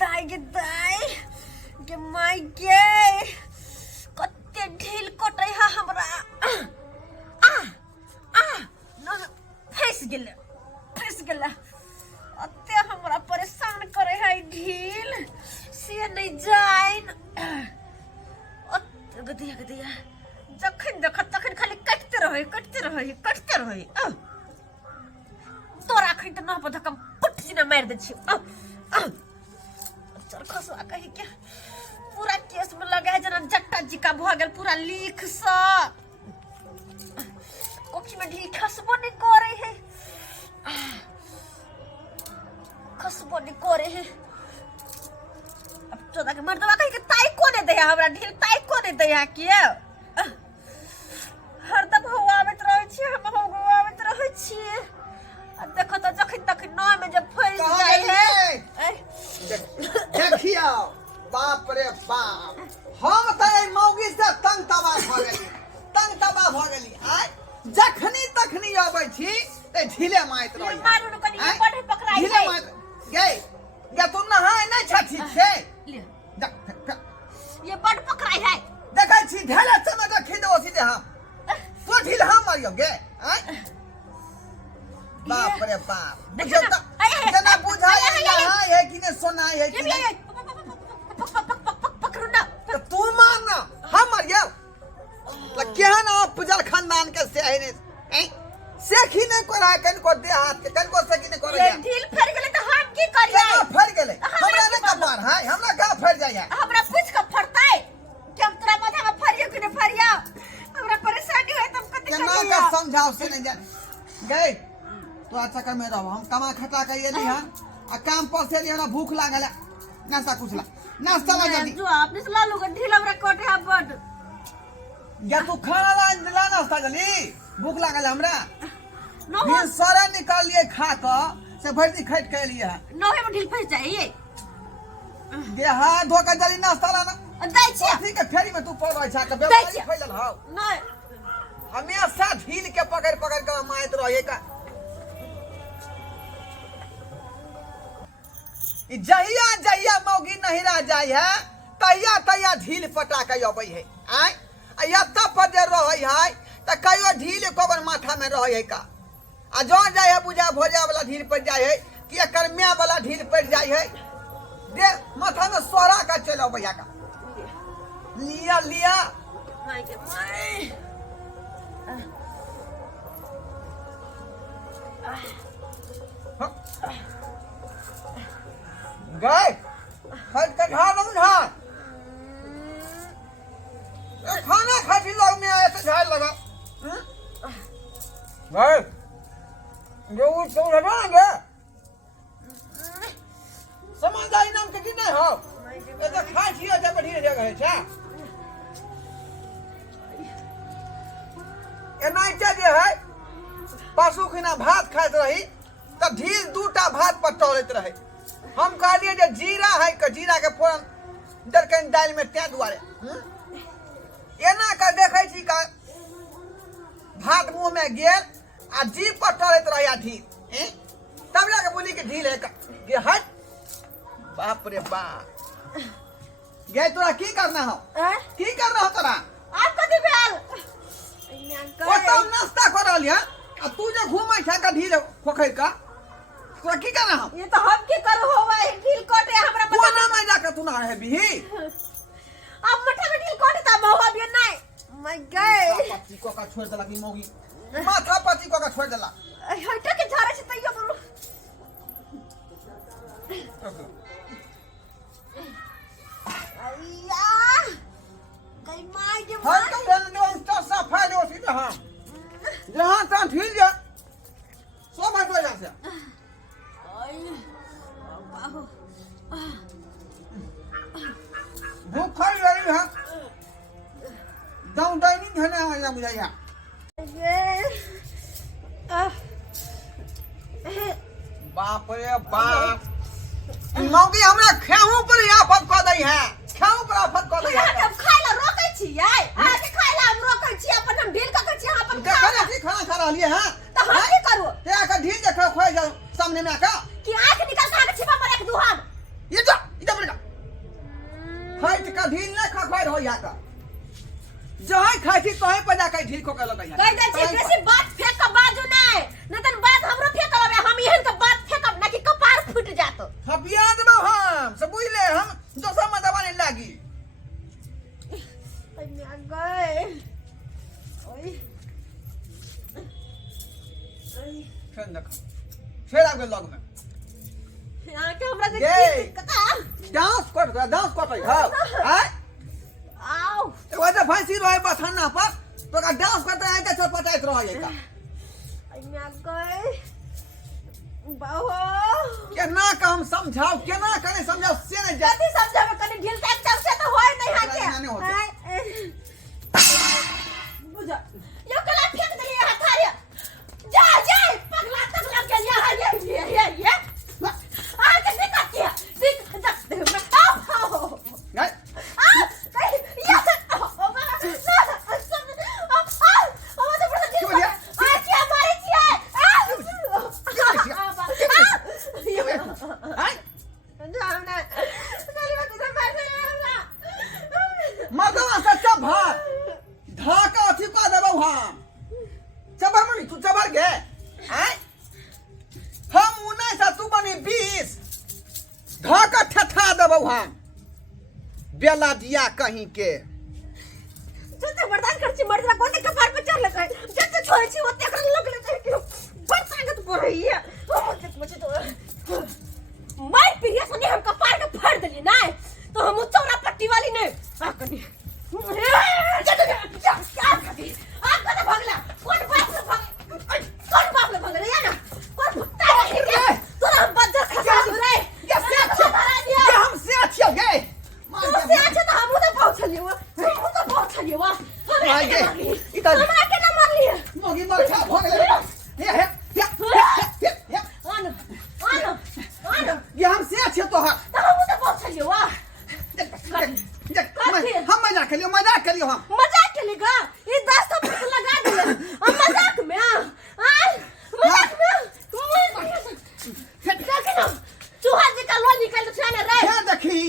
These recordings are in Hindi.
दाई गे माय गे कते ढील कटै है हमरा न फंस गेले अते हमरा परेशान करे है ढील से नहीं जाइन गदिया जखन देख तखन खाली कटते रहे तोरा अखन त न पता कम पुट सिना मार दे छी चरखसवा कहि के पूरा केस में लगा जना जट्टा जी का भ गेल पूरा लीख स कोखी में ढी खसबो नहीं करे है अब तो तक मर्दवा कहि के ताई कोने दे हमरा ढील ताई कोने दे के हरदम होआवत रहै छी हम होआवत रहै छी देखो तो जखन तखन नौ में जब फंस जाए है देखियो बाप रे बाप हम त ए मौगी से तंग तबा भ गेली आय जखनी तखनी आबै छी ते ढीले माइत रही मारू न कनी पढ़े पकड़ाई ढीले माइत गे तू नहाय नहीं छ ठीक से ये बड़ पकड़ाई है देखै छी ढेला चमक खिदो सीधे हम तो ढील हम मारियो गे आय बाप रे बाप जना बुझाई है कि ने सुनाई है कि पकड़ू ना तू मान ना हम मारियो केहन आप पुजल खानदान के से है ने सेखी ने कोरा कन को दे हाथ के कन को सेखी ने कोरा ये ढील फर गेले त हम की करियै फर गेले हमरा ने कपार है हमरा का फर जाय है हमरा पूछ के फरताई कि हम तोरा माथा में फरियो कि ने फरिया हमरा परेशानी है तुम कते केना का समझाओ से नहीं जा गए तो अच्छा कर में रहो हम कमा खटा के ये ली हां आ काम पर से हमरा भूख लागल नाश्ता कुछ ला नाश्ता ला जल्दी जो आपने से लालू का ढील हमरा कोटे है बड या तू खाना ला नाश्ता जल्दी भूख लागल हमरा नो फिर सारा निकाल लिए खा के से भरती खट के लिए नोहे में ढील फंस जाए ये हाथ धो के जल्दी नाश्ता लाना दै छी ठीक है फेरी में तू पड़ छा के बेमारी फैलल हो नहीं हमेशा ढील के पकड़ के माइत रहे का जहिया मौगी नहीं रह जाय है तहिया ढील पटा के अबै है आय या तब पर जे रहै है त कहियो ढील कोबर माथा में रहै है का आ जो जाय है बुझा भोजा वाला ढील पड़ जाय है कि एकर म्या वाला ढील पड़ जाय है दे माथा में सोरा का चल अबै का लिया माय के माय गए खट के खा लूं ना खाना खाती लोग में आया तो झाड़ लगा गए जो तो लगाएंगे समझदारी नाम के कितने हो ये तो खा छिए जब बढ़िया जगह है छा ये नाइटा जे है पशु खिना भात खात रही त ढील दूटा भात पर टोलत रहे हम कहलिए जे जीरा है के जीरा के फोरन दरकन दाल में ते दुआरे एना का देखै छी का भात मुंह में गेल आ जीभ पर टोलत रहे ढील तब जाके बोली के ढील है के हट बाप रे बाप ये तोरा की करना हो की करना हो तोरा आप कथि भेल ओ तो नाश्ता कर रहलिया आ तू जे घूमै छ का ढील खोखै का तोरा की करना हो ये तो हम की करू होवा है ढील कोटे हमरा पता कोना में जाके तू ना है बिही अब मठा में ढील कोटे त महुआ भी नहीं माय गॉड पति को का छोड़ देला की मौगी माथा पति को का छोड़ देला हटा के झारे से तैयो बोलो अय्या गई माय के हर तो बंदो तो सफाई हो सीधा हम जहां तहां ढील जा सो भाई तो जा से बाबू भूख खाई रही है दाऊ डाइनिंग है ना या बुझाइया बाप रे बाप मौगी हमरा खेहू पर आफत क दई है खेहू पर आफत क दई है हम खाइला रोकै छियै आके खाइला हम रोकै छी अपन हम ढील क छी अपन देखा ना की खाना खा रहलिए हैं त हम की करू ते का ढील देख खोइ जा सामने में का कि आंख निकाल के छिपा पर एक दुहान ये जा का ढील न खखोर हो या का जहां खाई थी तहीं पर जाके ढील को कल गई कह दे छी बेसी बात फेंक के बाजू नहीं न तन बात हमरो फेंक लबे हम इहन के बात फेंकब ना कि कपार फूट जात हम याद में हम सब बुझले हम दोसर में दबाने लागी अन्या गए ओए फिर देख फिर आगे लग में यहां के हमरा ये। से कता डांस कर हां हैं आओ वो तो फांसी रहे बथाना पर तो का डांस करते हैं तो पटाइत रहे का अन्या गए बाहो केना का हम समझाओ केना कने समझाओ से नहीं जा जल्दी समझावे कने ढील का एकदम से तो होय नहीं नहीं होते। हाके बुझा यो कला फेंक दे ये हथारिया जा जा पगला तगला के ये आ के दिक्कत क्या दिक जा मैं आओ नहीं मदवा सच्चा भात ढाका अथी का देबौ हम चबर मनी तू चबर गे हैं हम 19 तू बनी 20 ढाका ठठा देबौ हम बेला दिया कहीं के जते बर्दाश्त कर छी मर्दरा कोने कपार पे चढ़ लगे जते छोड़ छी ओते कर लग ले कि बड़ ताकत पर रही है मुझे तो मार पिरिया सने हम कपार के फाड़ देली ना तो हम चौरा पट्टी वाली नहीं आ कनी क्या करती आप कने भागला कौन बाप ले भाग रे ना कौन भुट्टा है तोरा बदर खसा रे ये हम से अच्छे गे से अच्छा तो हम उधर पहुंच लिए वाह इधर हमरा के ना मार लिए मोगी मर खा भाग ले ये आना ये हम से अच्छे तो है तो हम उधर पहुंच लिए वाह हम मजाक के लिए हम मजाक के लिए गा ये 10 तो लगा दिए हम मजाक में मजाक में चूहा जी का लो निकल छाने रे क्या देखी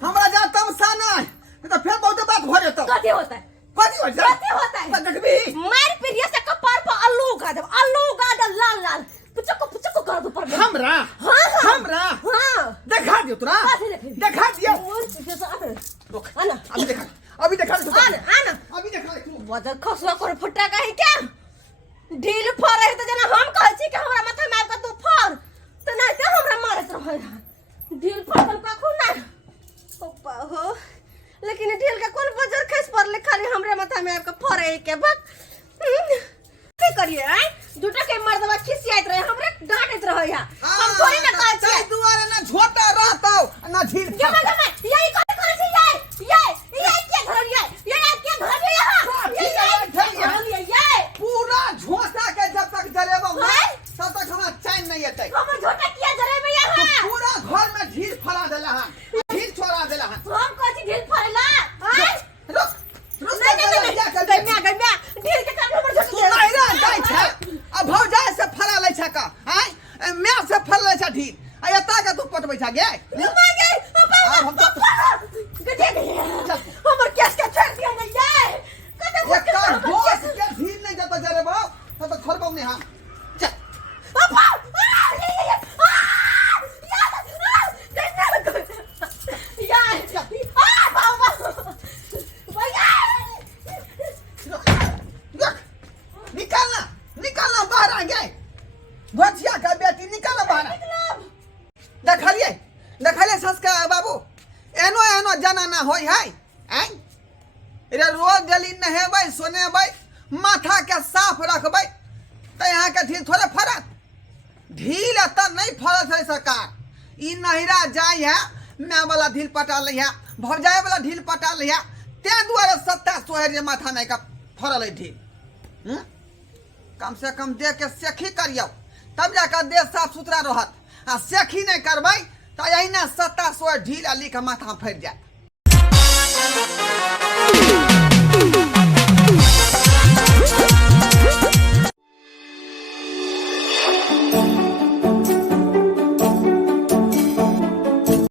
हमरा जा तमसा नहीं तो फिर बहुत बात हो जाता कथी होता है कथी होता है देखबी मार पिरिया से कपार पर आलू गा दे लाल पुचको कर दो पर हमरा हमरा हां देखा दियो तोरा देखा दियो रुक आना अभी देखा तू आना अभी देखा तू वजह खसवा कर फुट्टा का है क्या ढील फरे है तो जना हम कहै छी कि हमरा माथा में आब तू फर तो नहीं तो हमरा मारत रहे ढील फर का खून ना ओपा हो लेकिन ढील का कौन वजह खस पर ले खाली हमरे माथा में आब फरे के बक की करिए हैं दुटा के मर्दवा खिसियात रहे हमरे डांटत रहे या हम थोड़ी ना कहै छी ताई दुआरे ना झोटा रहतौ ना ढील जमा यही कथि करे छी ये के घर ये के घर ये पूरा झोटा के जब तक जलेबो तब तक हमरा चैन नहीं आते हमर झोटा किया जरेबे यहाँ पूरा घर में ढील फरा देला हन ढील छोड़ा देला हन हम कहै छी ढील फरेला हैं रुक गम्या ढील के कारण हमर तू नहीं रह जाय छै अब भौजाय से फरा लै छै का हैं मैं से फर लै छै ढील आ एता के तू पटबै छै गे हमर केस के छोड़ दिया नहीं ये कते एकर दोस्त के ढील नहीं जत जरेबो तो छोड़बौ नहीं हम चल अपा निकालना बाहर आ गए भजिया का बेटी निकालना बाहर देखलिए संस्कार बाबू एनो जाना ना होई है हैं रे रोज गली नहेबै सोनेबै माथा के साफ रखबै त यहाँ के ढील थोड़े फरत ढील त नहीं फरत है सरकार ई नहिरा जाय है मैं वाला ढील पटा लै है भौजाय वाला ढील पटा लै है ते दुआरे सत्ता सोहर जे माथा नहीं का फरल है ढील कम से कम देह के सेखी करियो तब जाकर देह साफ सुथरा रहत आ सेखी नहीं करबै त यही ना सत्ता सोहर ढील अली के माथा फैर जाए